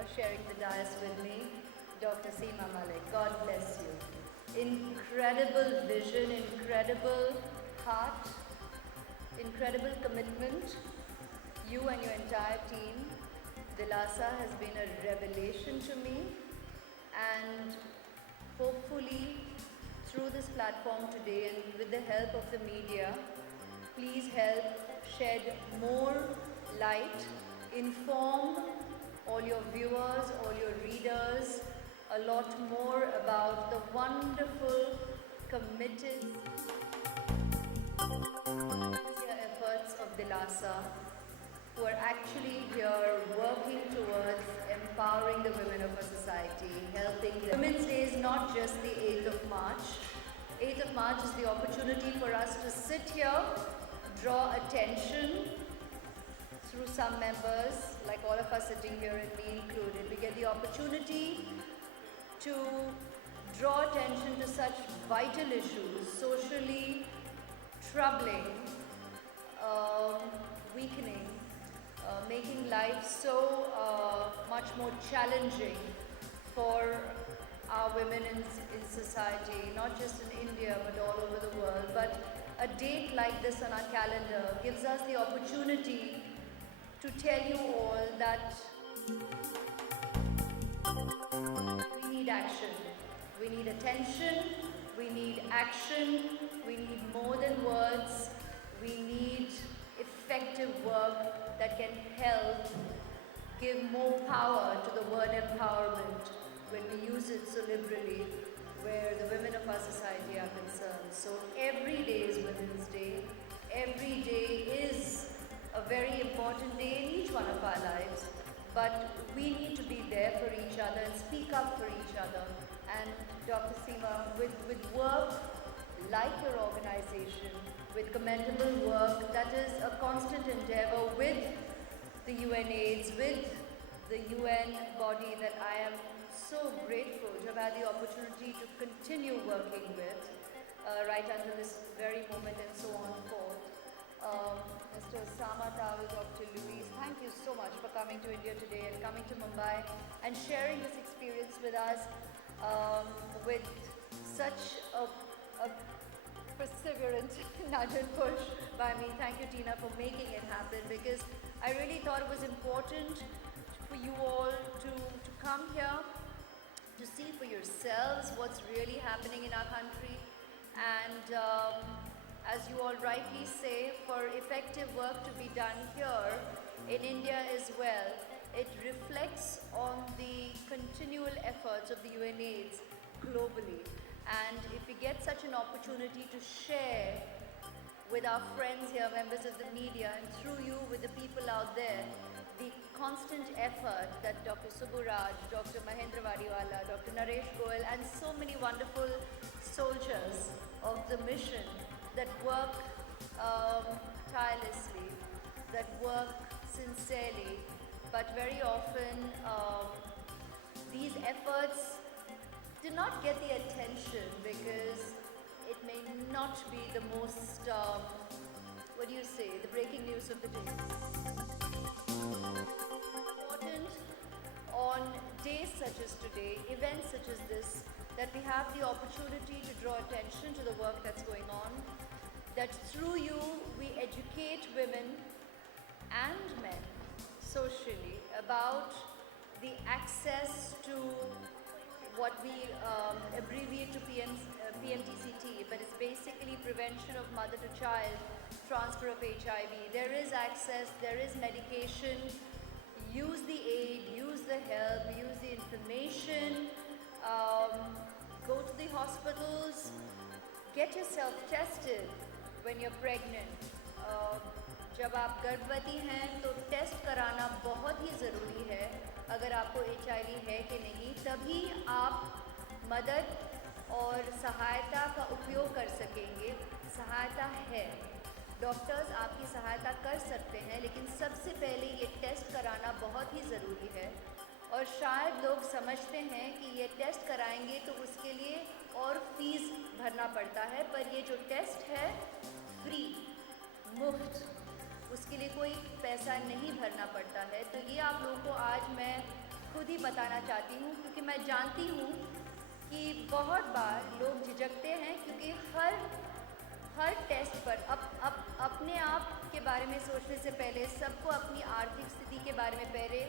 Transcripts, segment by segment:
here, sharing the dais with me, Dr. Seema Malik. God bless you. Incredible vision, incredible heart, incredible commitment. You and your entire team. Dilasa has been a revelation to me, and hopefully through this platform today and with the help of the media, please help shed more light, inform all your viewers, all your readers a lot more about the wonderful, committed efforts of Dilasa, who are actually here working towards empowering the women of our society, helping them. Women's Day is not just the 8th of March. 8th of March is the opportunity for us to sit here, draw attention through some members, like all of us sitting here and me included. We get the opportunity to draw attention to such vital issues, socially troubling, weakening, making life so much more challenging for our women in society, not just in India but all over the world. But a date like this on our calendar gives us the opportunity to tell you all that we need action, we need attention, we need action, we need more than words, we need effective work that can help give more power to the word empowerment when we use it so liberally where the women of our society are concerned. So every day is Women's Day. Every day is a very important day in each one of our lives. But we need to be there for each other and speak up for each other. And Dr. Seema, with work like your organization, with commendable work that is a constant endeavor with the UNAIDS, with the UN body that I am so grateful to have had the opportunity to continue working with right until this very moment and so on forth. Mr. Sama Tawil, Dr. Louise, thank you so much for coming to India today and coming to Mumbai and sharing this experience with us with such a perseverant nudge and push by me. Thank you, Tina, for making it happen, because I really thought it was important for you all to come here, to see for yourselves what's really happening in our country. And as you all rightly say, for effective work to be done here in India as well, it reflects on the continual efforts of the UNAIDS globally. And if we get such an opportunity to share with our friends here, members of the media, and through you with the people out there, the constant effort that Dr. Subburaj, Dr. Mahendra Vadiwala, Dr. Naresh Goel, and so many wonderful soldiers of the mission that work tirelessly, that work sincerely, but very often these efforts do not get the attention because it may not be the most, the breaking news of the day. Important on days such as today, events such as this, that we have the opportunity to draw attention to the work that's going on, that through you we educate women and men socially about the access to what we abbreviate to PMTCT, but it's basically prevention of mother to child transfer of HIV. There is access, there is medication. Use the aid, use the help, use the information. Go to the hospitals, get yourself tested when you're pregnant. जब आप गर्भवती हैं तो test कराना बहुत ही ज़रूरी है अगर आपको HIV है कि नहीं, तभी आप मदद और सहायता का उपयोग कर सकेंगे। सहायता है, डॉक्टर्स आपकी सहायता कर सकते हैं, लेकिन सबसे पहले ये टेस्ट कराना बहुत ही ज़रूरी है। और शायद लोग समझते हैं कि ये टेस्ट कराएंगे तो उसके लिए और फीस भरना पड़ता है, पर ये जो टेस्ट है फ्री, मुफ्त, उसके लिए कोई पैसा नहीं भरना पड़ता है। तो ये आप लोगों को आज मैं खुद ही बताना चाहती हूँ, क्योंकि मैं जानती हूँ कि बहुत बार लोग झिझकते हैं, क्योंकि हर टेस्ट पर अपने आप के बारे में सोचने से पहले सबको अपनी आर्थिक स्थिति के बारे में पहले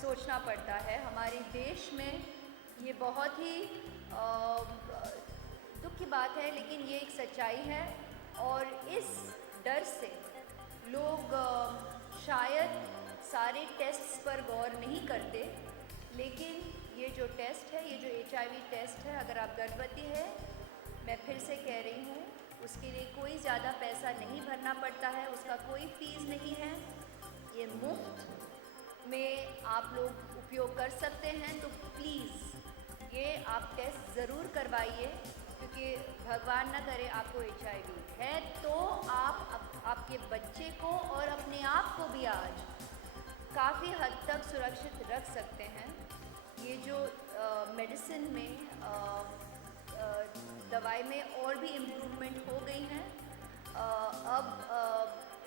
सोचना पड़ता है। हमारे देश में ये बहुत ही दुख की बात है, लेकिन ये एक सच्चाई है। और इस डर से लोग शायद सारे टेस्ट्स पर गौर नहीं करते, लेकिन ये जो टेस्ट है, ये जो HIV टेस्ट है, अगर आप गर्भवती है, मैं फिर से कह रही हूँ, उसके लिए कोई ज़्यादा पैसा नहीं भरना पड़ता है, उसका कोई फीस नहीं है, ये मुफ्त में आप लोग उपयोग कर सकते हैं। तो प्लीज़ ये आप टेस्ट ज़रूर करवाइए, क्योंकि भगवान ना करे आपको HIV है तो आपके बच्चे को और अपने आप को भी आज काफ़ी हद तक सुरक्षित रख सकते हैं। ये जो मेडिसिन में दवाई में और भी इम्प्रूवमेंट हो गई हैं। अब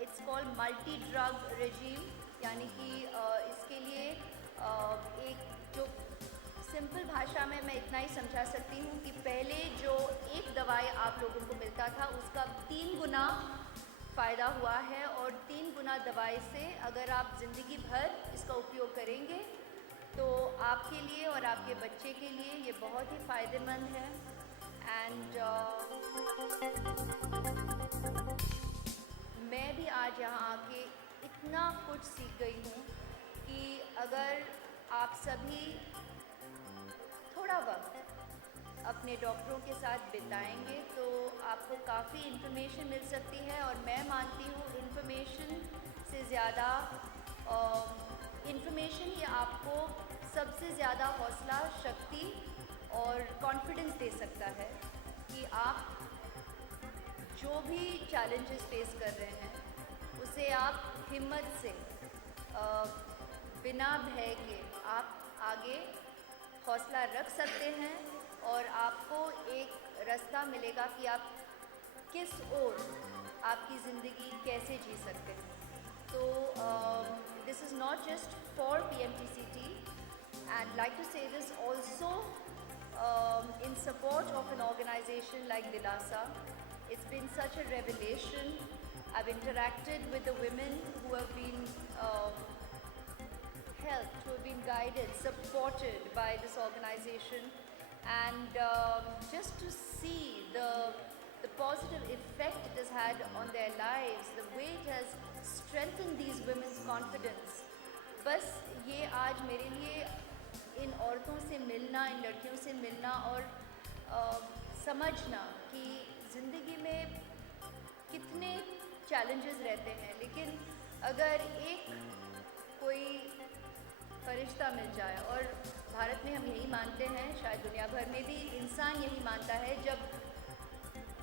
it's called multi drug regime, यानी कि इसके लिए एक जो सिंपल भाषा में मैं इतना ही समझा सकती हूँ कि पहले जो एक दवाई आप लोगों को मिलता था, उसका 3 गुना फ़ायदा हुआ है। और 3 गुना दवाई से अगर आप ज़िंदगी भर इसका उपयोग करेंगे तो आपके लिए और आपके बच्चे के लिए ये बहुत ही फ़ायदेमंद है। एंड मैं भी आज यहाँ आके इतना कुछ सीख गई हूँ कि अगर आप सभी थोड़ा वक्त अपने डॉक्टरों के साथ बिताएंगे तो आपको काफ़ी इन्फॉर्मेशन मिल सकती है। और मैं मानती हूँ इन्फॉर्मेशन से ज़्यादा इन्फॉर्मेशन ही आपको सबसे ज़्यादा हौसला, शक्ति और कॉन्फिडेंस दे सकता है कि आप जो भी चैलेंजेस फेस कर रहे हैं उसे आप हिम्मत से बिना भय के आप आगे हौसला रख सकते हैं। और आपको एक रास्ता मिलेगा कि आप किस ओर आपकी ज़िंदगी कैसे जी सकते हैं। तो this is not just for PMTCT, and like to say this also in support of an organization like Dilasa. It's been such a revelation. I've interacted with the women who have been helped, who have been guided, supported by this organization, and just to see the positive effect it has had on their lives, the way it has strengthened these women's confidence. बस ये आज मेरे लिए इन औरतों से मिलना, इन लड़कियों से मिलना और समझना कि ज़िंदगी में कितने चैलेंजेस रहते हैं, लेकिन अगर एक कोई फरिश्ता मिल जाए, और भारत में हम यही मानते हैं, शायद दुनिया भर में भी इंसान यही मानता है,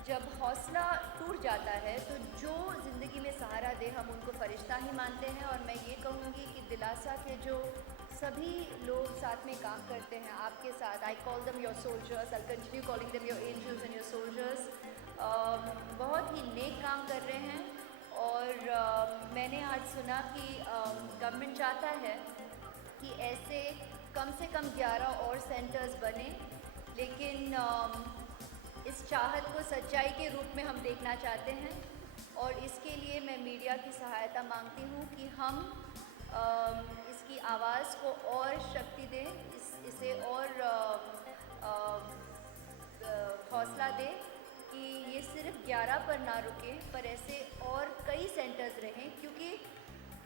जब हौसला टूट जाता है तो जो ज़िंदगी में सहारा दे हम उनको फरिश्ता ही मानते हैं। और मैं ये कहूँगी कि दिलासा के जो सभी लोग साथ में काम करते हैं आपके साथ, I call them your soldiers, I continue calling them your angels and your soldiers, बहुत ही नेक काम कर रहे हैं। और मैंने आज सुना कि गवर्नमेंट चाहता है कि ऐसे कम से कम 11 और सेंटर्स बने, लेकिन इस चाहत को सच्चाई के रूप में हम देखना चाहते हैं। और इसके लिए मैं मीडिया की सहायता मांगती हूँ कि हम इसकी आवाज़ को और शक्ति दें, इसे और हौसला दें कि ये सिर्फ 11 पर ना रुके, पर ऐसे और कई सेंटर्स रहें। क्योंकि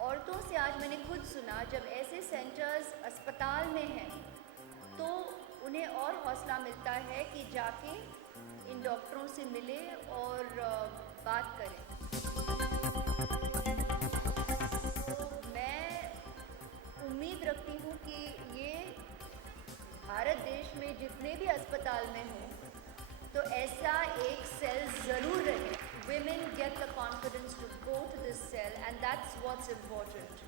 औरतों से आज मैंने खुद सुना, जब ऐसे सेंटर्स अस्पताल में हैं तो उन्हें और हौसला मिलता है कि जाके इन डॉक्टरों से मिले और बात करें। तो मैं उम्मीद रखती हूँ कि ये भारत देश में जितने भी अस्पताल में हों तो ऐसा एक सेल ज़रूर रहे। Women get the confidence to go to this cell, and that's what's important.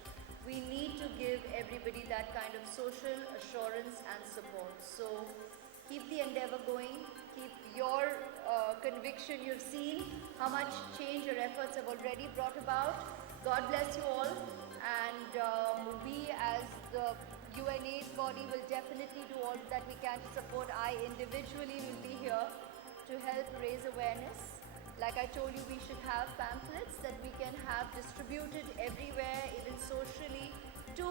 We need to give everybody that kind of social assurance and support. So keep the endeavor going, keep your conviction. You've seen how much change your efforts have already brought about. God bless you all, and we as the UNAIDS body will definitely do all that we can to support. I individually will be here to help raise awareness. Like I told you, we should have pamphlets that we can have distributed everywhere, even socially, to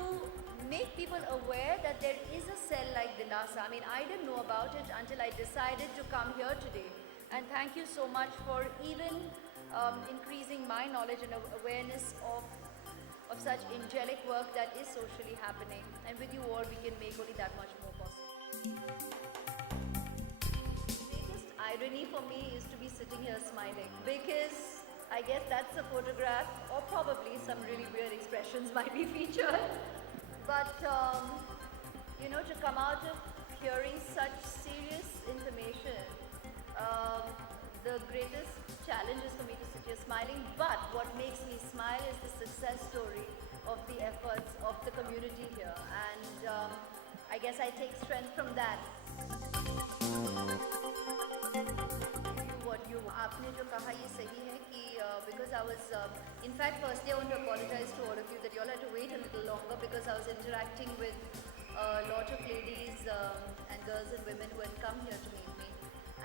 make people aware that there is a cell like Dilasa. I mean, I didn't know about it until I decided to come here today. And thank you so much for even increasing my knowledge and awareness of such angelic work that is socially happening. And with you all, we can make only that much more possible. The greatest irony for me is to be sitting here smiling, because I guess that's a photograph, or probably some really weird expressions might be featured. But, you know, to come out of hearing such serious information, the greatest challenge is for me to sit here smiling. But what makes me smile is the success story of the efforts of the community here. And I guess I take strength from that. आपने जो कहा ये सही है कि because I was in fact firstly I want to apologize to all of you that you all had to wait a little longer, because I was interacting with a lot of ladies and girls and women who had come here to meet me,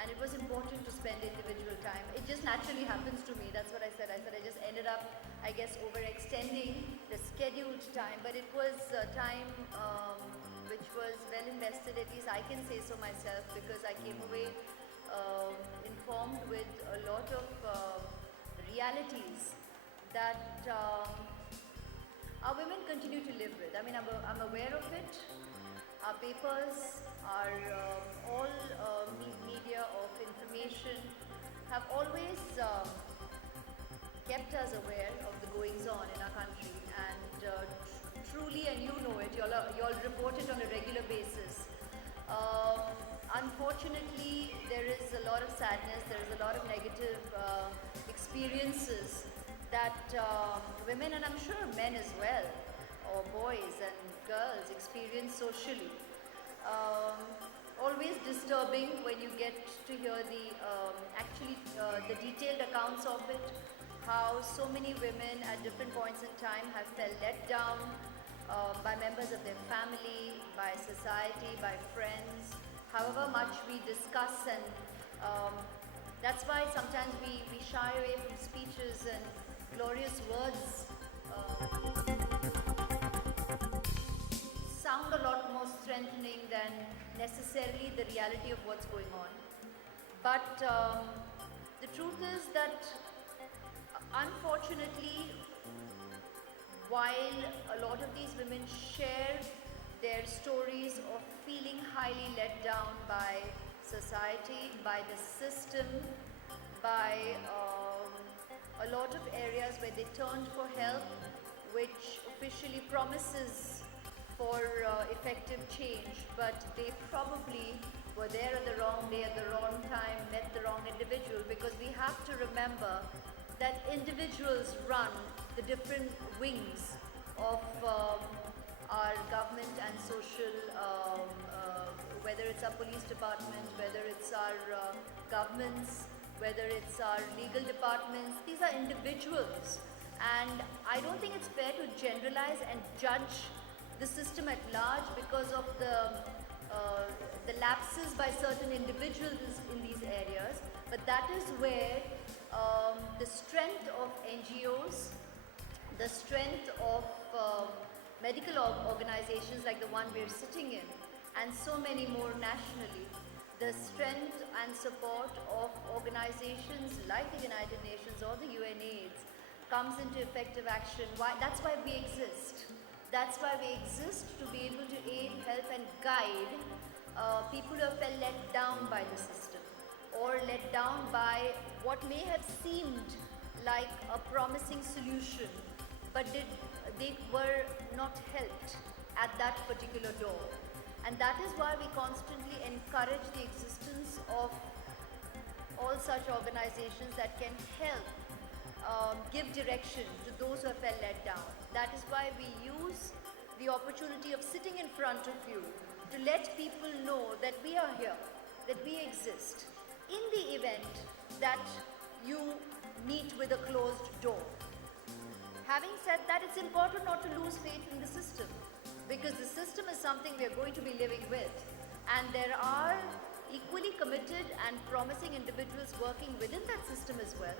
and it was important to spend individual time. It just naturally happens to me. That's what I said. I just ended up, I guess, overextending the scheduled time, but it was time which was well invested, at least I can say so myself, because I came away informed with a lot of realities that our women continue to live with. I mean, I'm aware of it. Our papers, our all media of information have always kept us aware of the goings on in our country, and truly, and you know it, you all report it on a regular basis. Unfortunately, there is a lot of sadness, there is a lot of negative experiences that women, and I'm sure men as well, or boys and girls, experience socially. Always disturbing when you get to hear the detailed accounts of it, how so many women at different points in time have felt let down by members of their family, by society, by friends. However much we discuss, and that's why sometimes we shy away from speeches and glorious words sound a lot more strengthening than necessarily the reality of what's going on. But the truth is that unfortunately, while a lot of these women share their stories of feeling highly let down by society, by the system, by a lot of areas where they turned for help, which officially promises for effective change, but they probably were there at the wrong day, at the wrong time, met the wrong individual, because we have to remember that individuals run the different wings of our government and social, whether it's our police department, whether it's our governments, whether it's our legal departments. These are individuals, and I don't think it's fair to generalize and judge the system at large because of the lapses by certain individuals in these areas. But that is where the strength of NGOs, the strength of medical organizations like the one we're sitting in, and so many more nationally, the strength and support of organizations like the United Nations or the UNAIDS comes into effective action. That's why we exist. That's why we exist, to be able to aid, help and guide people who have felt let down by the system, or let down by what may have seemed like a promising solution, but they were not helped at that particular door. And that is why we constantly encourage the existence of all such organizations that can help give direction to those who have felt let down. That is why we use the opportunity of sitting in front of you to let people know that we are here, that we exist, in the event that you meet with a closed door. Having said that, it's important not to lose faith in the system, because the system is something we are going to be living with. And there are equally committed and promising individuals working within that system as well.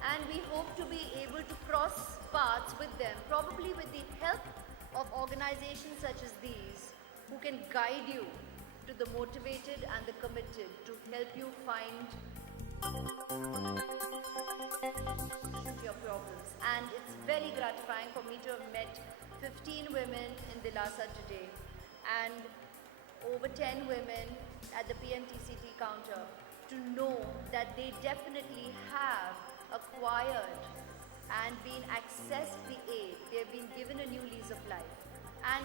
And we hope to be able to cross paths with them, probably with the help of organizations such as these, who can guide you to the motivated and the committed to help you find your problems. And it's very gratifying for me to have met 15 women in Dilasa today and over 10 women at the PMTCT counter to know that they definitely have acquired and been accessed the aid. They've been given a new lease of life. And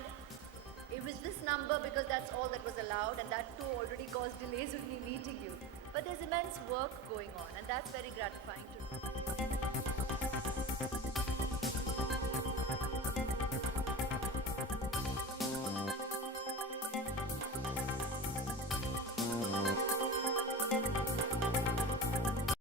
it was this number because that's all that was allowed, and that too already caused delays with me meeting you. But there's immense work going on, and that's very gratifying to me.